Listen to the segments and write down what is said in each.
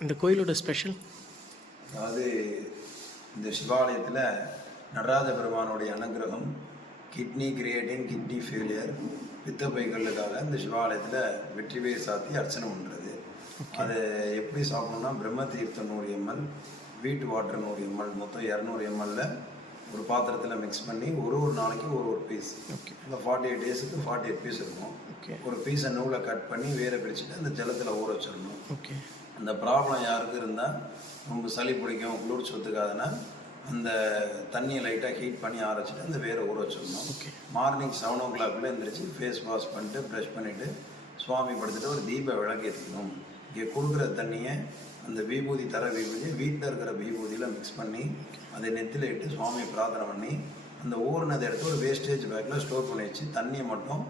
இந்த கோயிலோட ஸ்பெஷல் அதாவது இந்த சிவாலயத்தில் நடராஜ பெருமானுடைய அனுகிரகம் கிட்னி கிரியேட்டின் கிட்னி ஃபெயிலியர் பித்தப்பைகளுக்காக இந்த சிவாலயத்தில் வெற்றி பேர் சாத்தி அர்ச்சனை பண்ணுறது அது எப்படி சாப்பிடணும்னா பிரம்ம தீர்த்தம் நூறு எம்எல் வீட் வாட்டர் நூறு எம்எல் மொத்தம் இரநூறு எம்எல்ல ஒரு பாத்திரத்தில் மிக்ஸ் பண்ணி ஒரு ஒரு நாளைக்கு ஒரு ஒரு பீஸ் இந்த ஃபார்ட்டி எயிட் டேஸுக்கு ஃபார்ட்டி எயிட் பீஸ் இருக்கும். ஓகே ஒரு பீஸை நூலை கட் பண்ணி வேற பிரிச்சுட்டு அந்த ஜலத்தில் ஊற வச்சிடணும். ஓகே அந்த ப்ராப்ளம் யாருக்கு இருந்தால் ரொம்ப சளி பிடிக்கும் குளிர் சொத்துக்காதுன்னா அந்த தண்ணியை லைட்டாக ஹீட் பண்ணி ஆற வச்சுட்டு அந்த வேரை ஊற வச்சிடணும். ஓகே மார்னிங் செவன் ஓ கிளாக்குள்ளே எழுந்திரிச்சு ஃபேஸ் வாஷ் பண்ணிட்டு ப்ரஷ் பண்ணிவிட்டு சுவாமி படுத்துட்டு ஒரு தீப விளக்கு ஏற்றணும் இங்கே கொடுக்குற தண்ணியை அந்த விபூதி தர விபூதியை வீட்டில் இருக்கிற விபூதியில் மிக்ஸ் பண்ணி அதை நெத்தில இட்டு சுவாமியை பிரார்த்தனை பண்ணி அந்த ஊறினதை எடுத்து ஒரு வேஸ்டேஜ் பேக்கில் ஸ்டோர் பண்ணி வச்சு தண்ணியை மட்டும்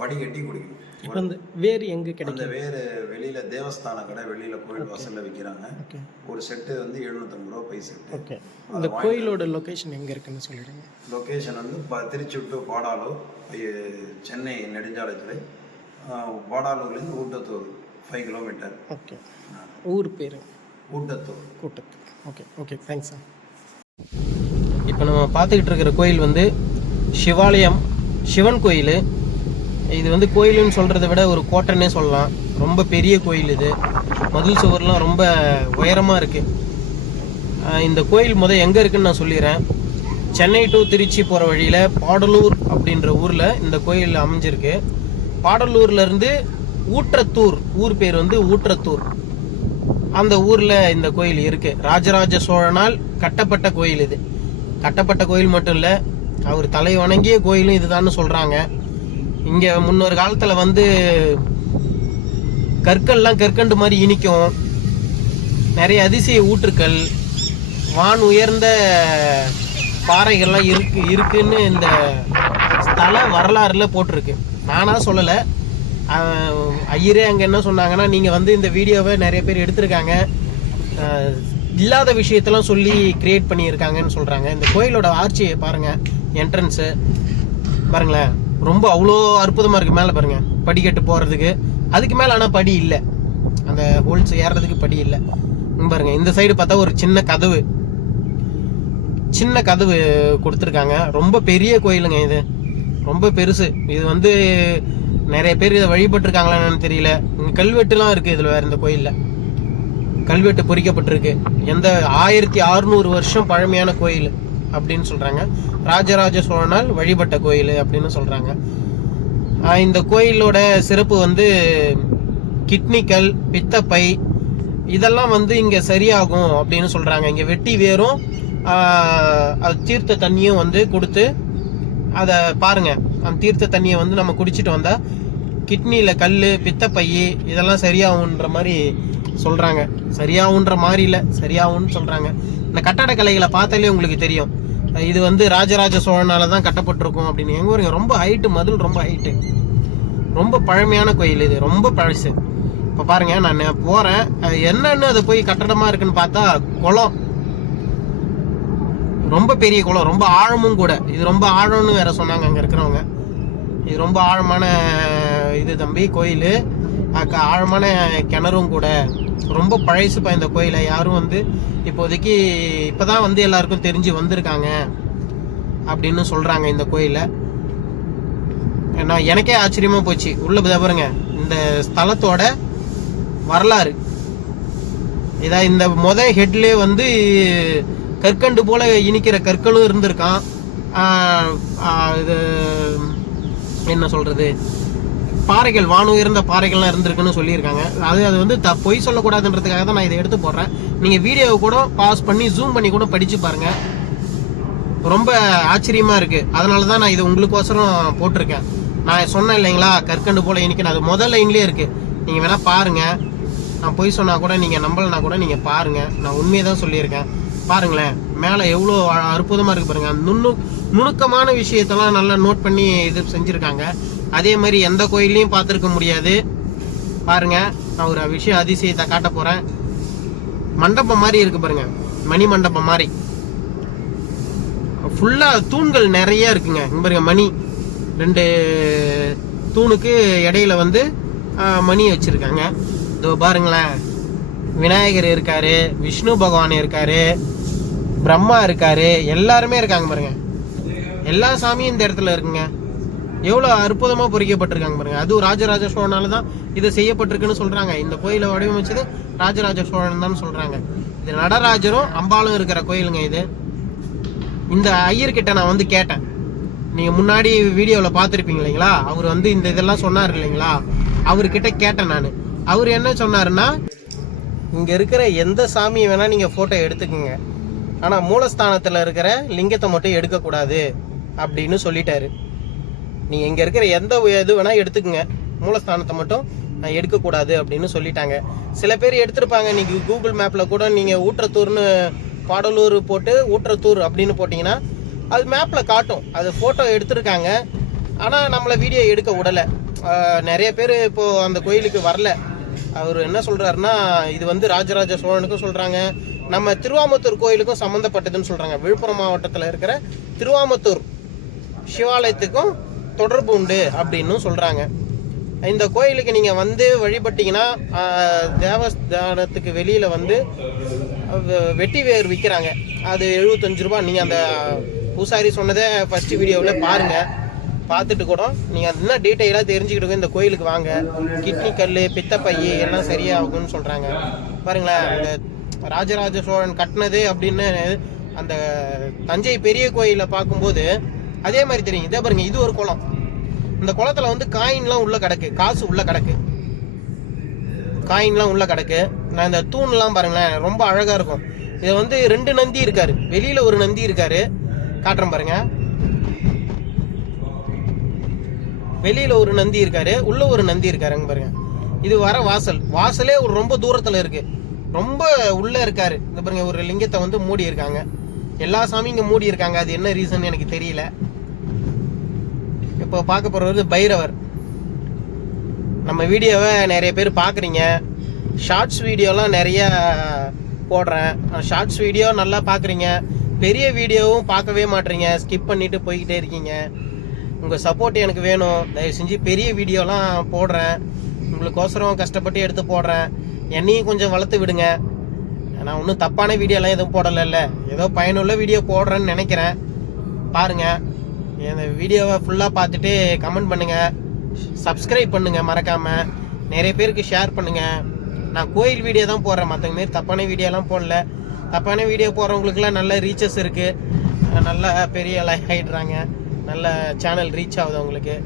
வடிகட்டி குடிக்கணும். இப்போ அந்த வேர் எங்கே கிடைக்கும்? அந்த வேறு வெளியில தேவஸ்தான கடை வெளியில கோயில் வாசல்ல விற்கிறாங்க ஒரு செட்டு வந்து எழுநூத்தம்பது ரூபா பை செட்டு. ஓகே இந்த கோயிலோட லொக்கேஷன் எங்கே இருக்குன்னு சொல்லிடுங்க. லொக்கேஷன் வந்து ப திருச்சி டு பாடாலூர் சென்னை நெடுஞ்சாலைத்துறை பாடாலூர்லேருந்து ஊட்டத்தூர் ஃபைவ் கிலோமீட்டர் ஓகே ஊர் பேர்? ஊட்டத்தூர். கூட்டத்து ஓகே ஓகே தேங்க்ஸ் சார் இப்போ நம்ம பார்த்துக்கிட்டு இருக்கிற கோயில் வந்து சிவாலயம் சிவன் கோயில் இது வந்து கோயிலுன்னு சொல்கிறத விட ஒரு கோட்டைன்னே சொல்லலாம். ரொம்ப பெரிய கோயில் இது. மதில் சுவர்லாம் ரொம்ப உயரமாக இருக்குது இந்த கோயில் முதல் எங்கே இருக்குன்னு நான் சொல்லிடுறேன். சென்னை டு திருச்சி போகிற வழியில் பாடலூர் அப்படின்ற ஊரில் இந்த கோயில் அமைஞ்சிருக்கு. பாடலூர்லேருந்து ஊற்றத்தூர் ஊர் பேர் வந்து ஊற்றத்தூர். அந்த ஊரில் இந்த கோயில் இருக்குது ராஜராஜ சோழனால் கட்டப்பட்ட கோயில் இது. கட்டப்பட்ட கோயில் மட்டும் இல்லை அவர் தலை வணங்கிய கோயிலும் இதுதான்னு சொல்கிறாங்க இங்கே முன்னொரு காலத்தில் வந்து கற்கள்லாம் கற்கண்டு மாதிரி இனிக்கும். நிறைய அதிசய ஊற்றுக்கள் வான் உயர்ந்த பாறைகள்லாம் இருக்கு இருக்குன்னு இந்த ஸ்தல வரலாறுல போட்டிருக்கு. நானாக சொல்லலை. ஐயரே அங்கே என்ன சொன்னாங்கன்னா நீங்கள் வந்து இந்த வீடியோவை நிறைய பேர் எடுத்திருக்காங்க. இல்லாத விஷயத்தெல்லாம் சொல்லி கிரியேட் பண்ணியிருக்காங்கன்னு சொல்கிறாங்க இந்த கோயிலோட ஆர்ச்சியை பாருங்கள் என்ட்ரன்ஸு பாருங்களேன். ரொம்ப அவ்வளோ அற்புதமாக இருக்குது மேலே பாருங்கள் படிக்கட்டு போகிறதுக்கு அதுக்கு மேலே ஆனால் படி இல்லை. அந்த ஹோல்ஸ் ஏறுறதுக்கு படி இல்லை. பாருங்க இந்த சைடு பார்த்தா ஒரு சின்ன கதவு. சின்ன கதவு கொடுத்துருக்காங்க. ரொம்ப பெரிய கோயிலுங்க இது. ரொம்ப பெருசு. இது வந்து நிறைய பேர் இதை வழிபட்டிருக்காங்களான்னு தெரியல. கல்வெட்டுலாம் இருக்குது இதில் வேறு இந்த கோயிலில். கல்வெட்டு பொறிக்கப்பட்டிருக்கு. எந்த ஆயிரத்தி அறுநூறு வருஷம் பழமையான கோயில். அப்படின்னு சொல்கிறாங்க ராஜராஜ சோழனால் வழிபட்ட கோயில் அப்படின்னு சொல்கிறாங்க இந்த கோயிலோட சிறப்பு வந்து கிட்னிக்கல் பித்தப்பை இதெல்லாம் வந்து இங்கே சரியாகும் அப்படின்னு சொல்கிறாங்க இங்கே வெட்டி வேரும் அது தீர்த்த தண்ணியும் வந்து கொடுத்து அதை பாருங்கள் அந்த தீர்த்த தண்ணியை வந்து நம்ம குடிச்சிட்டு வந்தால் கிட்னியில் கல் பித்தப்பை இதெல்லாம் சரியாகுன்ற மாதிரி சொல்கிறாங்க சரியாகுன்ற மாதிரி இல்லை சரியாகும்னு சொல்கிறாங்க இந்த கட்டடக்கலைகளை பார்த்தாலே உங்களுக்கு தெரியும். இது வந்து ராஜராஜ சோழனால தான் கட்டப்பட்டிருக்கும் அப்படின்னு. எங்கள் ஊருங்க ரொம்ப ஹைட்டு மதில் ரொம்ப ஹைட்டு ரொம்ப பழமையான கோயில் இது ரொம்ப பழசு. இப்போ பாருங்க நான் போகிறேன் அது என்னன்னு அது போய் கட்டடமாக இருக்குன்னு பார்த்தா குளம். ரொம்ப பெரிய குளம் ரொம்ப ஆழமும் கூட. இது ரொம்ப ஆழம்னு வேற சொன்னாங்க அங்கே இருக்கிறவங்க. இது ரொம்ப ஆழமான இது தம்பி கோயில். ஆழமான கிணறும் கூட. ரொம்ப பழசு இந்த கோயிலை. யாரும் வந்து இப்போதைக்கு இப்பதான் வந்து எல்லாருக்கும் தெரிஞ்சு வந்திருக்காங்க அப்படின்னு சொல்கிறாங்க இந்த கோயிலை. ஏன்னா எனக்கே ஆச்சரியமாக போச்சு. உள்ள பாருங்க. இந்த ஸ்தலத்தோட வரலாறு. இதான் இந்த முத ஹெட்லேயே வந்து கற்கண்டு போல இனிக்கிற கற்களும் இருந்திருக்கான். இது என்ன சொல்கிறது பாறைகள் வானுயர்ந்த பாறைகள்லாம் இருந்திருக்குன்னு சொல்லியிருக்காங்க. அது அது வந்து த பொய் சொல்லக்கூடாதுன்றதுக்காக தான் நான் இதை எடுத்து போடுறேன். நீங்கள் வீடியோவை கூட பாஸ் பண்ணி ஜூம் பண்ணி கூட படித்து பாருங்க. ரொம்ப ஆச்சரியமாக இருக்குது அதனால தான் நான் இது உங்களுக்கோசரம் போட்டிருக்கேன். நான் சொன்னேன் இல்லைங்களா கற்கண்டு போல இன்றைக்கி அது முதல் லைன்லேயே இருக்குது நீங்கள் வேணால் பாருங்கள் நான் பொய் சொன்னால் கூட நீங்கள் நம்பலனா கூட நீங்கள் பாருங்கள் நான் உண்மையை தான் சொல்லியிருக்கேன். பாருங்களேன் மேலே எவ்வளோ அற்புதமாக இருக்குது பாருங்கள் அந்த நுண்ணு நுணுக்கமான விஷயத்தெல்லாம் நல்லா நோட் பண்ணி இது செஞ்சுருக்காங்க. அதே மாதிரி எந்த கோயில்லையும் பார்த்துருக்க முடியாது. பாருங்க நான் ஒரு விஷயம் அதிசயத்தை காட்ட போகிறேன் மண்டபம் மாதிரி இருக்கு பாருங்க. மணி மண்டபம் மாதிரி. ஃபுல்லாக தூண்கள் நிறைய இருக்குங்க. இங்கே பாருங்க மணி. ரெண்டு தூணுக்கு இடையில வந்து மணி வச்சுருக்காங்க. இதோ பாருங்களேன். விநாயகர் இருக்காரு விஷ்ணு பகவான் இருக்காரு பிரம்மா இருக்காரு எல்லாருமே இருக்காங்க பாருங்க. எல்லா சாமியும் இந்த இடத்துல இருக்குங்க. எவ்வளோ அற்புதமாக பொறிக்கப்பட்டிருக்காங்க பாருங்க. அதுவும் ராஜராஜ சோழனால தான் இது செய்யப்பட்டிருக்குன்னு சொல்கிறாங்க இந்த கோயிலை வடிவமைச்சது ராஜராஜ சோழன் தான் சொல்கிறாங்க இது நடராஜரும் அம்பாளும் இருக்கிற கோயிலுங்க இது. இந்த ஐயர்கிட்ட நான் வந்து கேட்டேன். நீங்கள் முன்னாடி வீடியோவில் பார்த்துருப்பீங்க இல்லைங்களா? அவர் வந்து இந்த இதெல்லாம் சொன்னார் இல்லைங்களா? அவர்கிட்ட கேட்டேன் நான். அவர் என்ன சொன்னாருன்னா இங்கே இருக்கிற எந்த சாமியை வேணால் நீங்கள் ஃபோட்டோ எடுத்துக்கோங்க. ஆனால் மூலஸ்தானத்தில் இருக்கிற லிங்கத்தை மட்டும் எடுக்கக்கூடாது. அப்படின்னு சொல்லிட்டாரு. நீங்கள் இங்கே இருக்கிற எந்த இது வேணா எடுத்துக்கங்க. மூலஸ்தானத்தை மட்டும் நான் எடுக்கக்கூடாது அப்படின்னு சொல்லிட்டாங்க. சில பேர் எடுத்திருப்பாங்க. நீங்கள் கூகுள் மேப்பில் கூட நீங்கள் ஊற்றத்தூர்னு பாடலூர் போட்டு ஊற்றத்தூர் அப்படின்னு போட்டிங்கன்னா அது மேப்பில் காட்டும். அது ஃபோட்டோ எடுத்திருக்காங்க. ஆனால் நம்மளை வீடியோ எடுக்க விடலை நிறைய பேர் இப்போது அந்த கோயிலுக்கு வரல. அவர் என்ன சொல்கிறாருன்னா இது வந்து ராஜராஜ சோழனுக்கும் சொல்கிறாங்க நம்ம திருவாமத்தூர் கோயிலுக்கும் சம்மந்தப்பட்டதுன்னு சொல்கிறாங்க விழுப்புரம் மாவட்டத்தில் இருக்கிற திருவாமத்தூர் சிவாலயத்துக்கும் தொடர்பு உண்டு அப்படின்னு சொல்கிறாங்க இந்த கோயிலுக்கு நீங்கள் வந்து வழிபட்டிங்கன்னா தேவஸ்தானத்துக்கு வெளியில் வந்து வெட்டி வேர் விற்கிறாங்க அது எழுபத்தஞ்சு ரூபா. நீங்கள் அந்த பூசாரி சொன்னதை ஃபஸ்ட்டு வீடியோவில் பாருங்கள் பார்த்துட்டு கூட நீங்கள் அது என்ன டீட்டெயிலாக தெரிஞ்சுக்கிட்டு இந்த கோயிலுக்கு வாங்க. கிட்னி கல் பித்தப்பை எல்லாம் சரியாகும்னு சொல்கிறாங்க பாருங்களேன் அந்த ராஜராஜ சோழன் கட்டினது அப்படின்னு அந்த தஞ்சை பெரிய கோயிலை பார்க்கும்போது அதே மாதிரி தெரியும். இதே பாருங்க இது ஒரு குளம். இந்த குளத்துல வந்து காயின்லாம் உள்ள கிடக்கு. காசு உள்ள கிடக்கு. காயின்லாம் உள்ள கிடக்கு. நான் இந்த தூண்லாம் பாருங்களேன் ரொம்ப அழகா இருக்கும். இது வந்து ரெண்டு நந்தி இருக்காரு. வெளியில ஒரு நந்தி இருக்காரு. காட்டுறேன் பாருங்க. வெளியில ஒரு நந்தி இருக்காரு. உள்ள ஒரு நந்தி இருக்காருங்க பாருங்க. இது வர வாசல். வாசலே ஒரு ரொம்ப தூரத்துல இருக்கு. ரொம்ப உள்ள இருக்காரு. இந்த பாருங்க ஒரு லிங்கத்தை வந்து மூடி இருக்காங்க எல்லா சாமியும் இங்கே மூடி இருக்காங்க அது என்ன ரீசன் எனக்கு தெரியல. இப்போ பார்க்க போகிறது பைரவர். நம்ம வீடியோவை நிறைய பேர் பார்க்குறீங்க. ஷார்ட்ஸ் வீடியோலாம் நிறைய போடுறேன். ஷார்ட்ஸ் வீடியோ நல்லா பார்க்குறீங்க. பெரிய வீடியோவும் பார்க்கவே மாட்றீங்க ஸ்கிப் பண்ணிட்டு போய்கிட்டே இருக்கீங்க. உங்கள் சப்போர்ட் எனக்கு வேணும். தயவு செஞ்சு பெரிய வீடியோலாம் போடுறேன். உங்களுக்கோசரம் கஷ்டப்பட்டு எடுத்து போடுறேன். என்னையும் கொஞ்சம் வளர்த்து விடுங்க. நான் ஒன்றும் தப்பான வீடியோலாம் எதுவும் போடலைல்ல. ஏதோ பயனுள்ள வீடியோ போடுறேன்னு நினைக்கிறேன். பாருங்கள் இந்த வீடியோவை ஃபுல்லாக பார்த்துட்டு கமெண்ட் பண்ணுங்கள் சப்ஸ்கிரைப் பண்ணுங்கள் மறக்காமல் நிறைய பேருக்கு ஷேர் பண்ணுங்கள் நான் கோயில் வீடியோ தான் போடுறேன். மற்றவங்க மாரி தப்பான வீடியோலாம் போடல. தப்பான வீடியோ போடுறவங்களுக்குலாம் நல்ல ரீச்சஸ் இருக்குது நல்லா பெரிய லைக் ஆகிடுறாங்க நல்ல சேனல் ரீச் ஆகுது அவங்களுக்கு.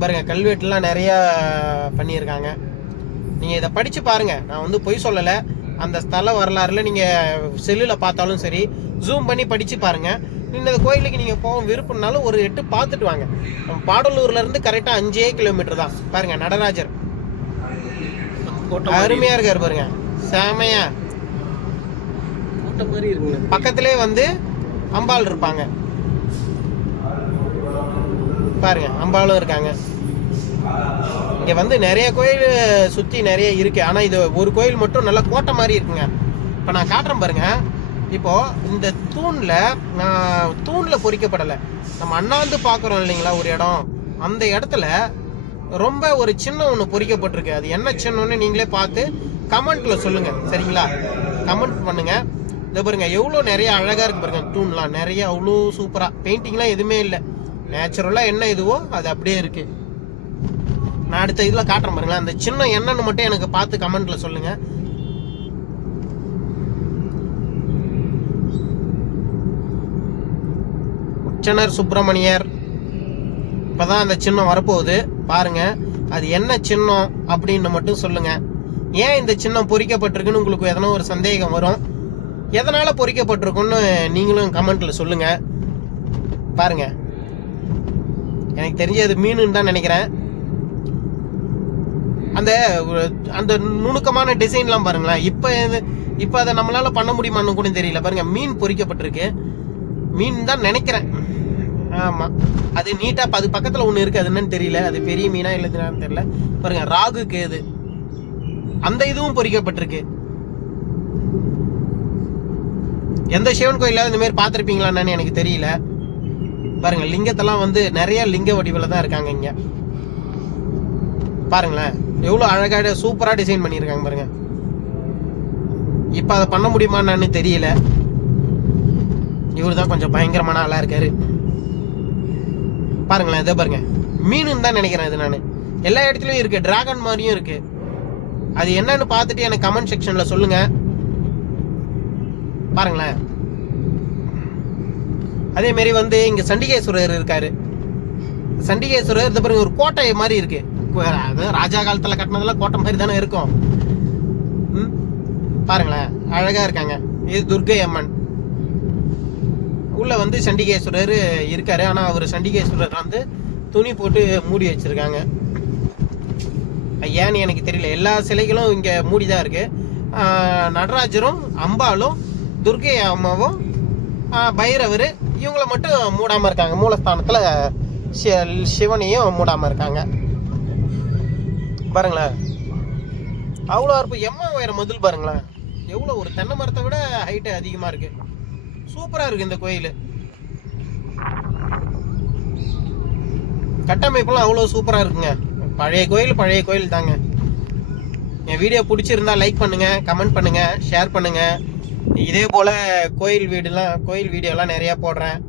பாருங்கள் கல்வெட்டுலாம் நிறையா பண்ணியிருக்காங்க. நீங்கள் இதை படித்து பாருங்கள் நான் வந்து பொய் சொல்லலை. அந்த ஸ்தல வரலாறுல நீங்கள் செல்லில் பார்த்தாலும் சரி ஜூம் பண்ணி படித்து பாருங்கள் இந்த கோயிலுக்கு நீங்கள் போக விருப்பம்னாலும் ஒரு எட்டு பார்த்துட்டு வாங்க. நம்ம பாடலூர்ல இருந்து கரெக்டாக அஞ்சே கிலோமீட்டர் தான். பாருங்க நடராஜர். அருமையா இருக்காரு பாருங்க. செமையா. பக்கத்திலே வந்து அம்பாள் இருப்பாங்க. பாருங்க அம்பாளும் இருக்காங்க. இங்க வந்து நிறைய கோயில் சுத்தி நிறைய இருக்கு. ஆனா இது ஒரு கோயில் மட்டும் நல்ல கோட்டை மாதிரி இருக்குங்க. இப்ப நான் காட்டுறேன் பாருங்க. இப்போ இந்த தூண்ல நான் தூண்ல பொறிக்கப்படலை. நம்ம அண்ணாந்து பார்க்குறோம் இல்லைங்களா ஒரு இடம். அந்த இடத்துல ரொம்ப ஒரு சின்ன ஒன்று பொறிக்கப்பட்டிருக்கு. அது என்ன சின்னன்னு நீங்களே பார்த்து கமெண்ட்ல சொல்லுங்க. சரிங்களா? கமெண்ட் பண்ணுங்க. இதை பாருங்க எவ்வளோ நிறைய அழகா இருக்கு பாருங்க தூண்லாம். நிறைய அவ்வளோ சூப்பரா. பெயிண்டிங்லாம் எதுவுமே இல்லை. நேச்சுரலாக என்ன இதுவோ அது அப்படியே இருக்கு. நான் அடுத்த இதில் காட்டுறேன் பாருங்களேன். அந்த சின்ன என்னன்னு மட்டும் எனக்கு பார்த்து கமெண்ட்ல சொல்லுங்க. அர்ச்சனர் சுப்பிரமணியர். இப்போ தான் அந்த சின்னம் வரப்போகுது. பாருங்கள் அது என்ன சின்னம் அப்படின்னு மட்டும் சொல்லுங்கள் ஏன் இந்த சின்னம் பொறிக்கப்பட்டிருக்குன்னு உங்களுக்கு எதனா ஒரு சந்தேகம் வரும்? எதனால் பொறிக்கப்பட்டிருக்குன்னு நீங்களும் கமெண்ட்டில் சொல்லுங்கள் பாருங்கள் எனக்கு தெரிஞ்ச அது மீனுன்னு தான் நினைக்கிறேன். அந்த அந்த நுணுக்கமான டிசைன்லாம் பாருங்களேன். இப்போ இப்போ அதை நம்மளால் பண்ண முடியுமான்னு கூட தெரியல. பாருங்கள் மீன் பொறிக்கப்பட்டிருக்கு. மீன் தான் நினைக்கிறேன். ஆமாம் அது நீட்டாக அது பக்கத்தில் ஒன்று இருக்குது அது என்னன்னு தெரியல. அது பெரிய மீனா இல்லைன்னு தெரியல. பாருங்க ராகு கேது அந்த இதுவும் பொறிக்கப்பட்டிருக்கு. எந்த சிவன் கோயிலாவது இந்த மாதிரி பார்த்துருப்பீங்களான்னு எனக்கு தெரியல. பாருங்க லிங்கத்தெல்லாம் வந்து நிறைய லிங்க வடிவில் தான் இருக்காங்க இங்கே. பாருங்களேன் எவ்வளோ அழகாக சூப்பராக டிசைன் பண்ணியிருக்காங்க பாருங்க. இப்போ அதை பண்ண முடியுமா தெரியல. இவர் தான் கொஞ்சம் பயங்கரமான ஆளாக இருக்காரு. பாருங்களேன் இதை பாருங்க. மீனுன்னு தான் நினைக்கிறேன் இது நான். எல்லா இடத்துலையும் இருக்கு டிராகன் மாதிரியும் இருக்கு. அது என்னன்னு பார்த்துட்டு எனக்கு கமெண்ட் செக்ஷனில் சொல்லுங்க. பாருங்களேன். அதே மாதிரி வந்து இங்க சண்டிகேஸ்வரர் இருக்காரு. சண்டிகேஸ்வரர் இந்த பாருங்க ஒரு கோட்டை மாதிரி இருக்கு. அது ராஜா காலத்துல கட்டினதெல்லாம் கோட்டை மாதிரி தானே இருக்கும். ம்? பாருங்களேன் அழகா இருக்காங்க. இது துர்க்கை அம்மன். உள்ளே வந்து சண்டிகேஸ்வரர் இருக்கார். ஆனால் அவர் சண்டிகேஸ்வரர் வந்து துணி போட்டு மூடி வச்சுருக்காங்க. ஏன்னு எனக்கு தெரியல. எல்லா சிலைகளும் இங்கே மூடி தான் இருக்குது நடராஜரும் அம்பாலும் துர்க்கை அம்மாவும் பைரவர் இவங்கள மட்டும் மூடாமல் இருக்காங்க. மூலஸ்தானத்தில் சி- சிவனையும் மூடாமல் இருக்காங்க. பாருங்களேன். அவ்வளோ இருப்பு எம்மா உயரம் முதல் பாருங்களேன். எவ்வளோ ஒரு தென்னை மரத்தை விட ஹைட்டு அதிகமாக இருக்குது சூப்பராக இருக்குது இந்த கோயில். கட்டமைப்பெல்லாம் அவ்வளோ சூப்பராக இருக்குங்க. பழைய கோயில் பழைய கோயில் தாங்க. என் வீடியோ பிடிச்சிருந்தா லைக் பண்ணுங்கள் கமெண்ட் பண்ணுங்கள் ஷேர் பண்ணுங்கள் இதே போல் கோயில் வீடுலாம் கோயில் வீடியோலாம் நிறையா போடுறேன்.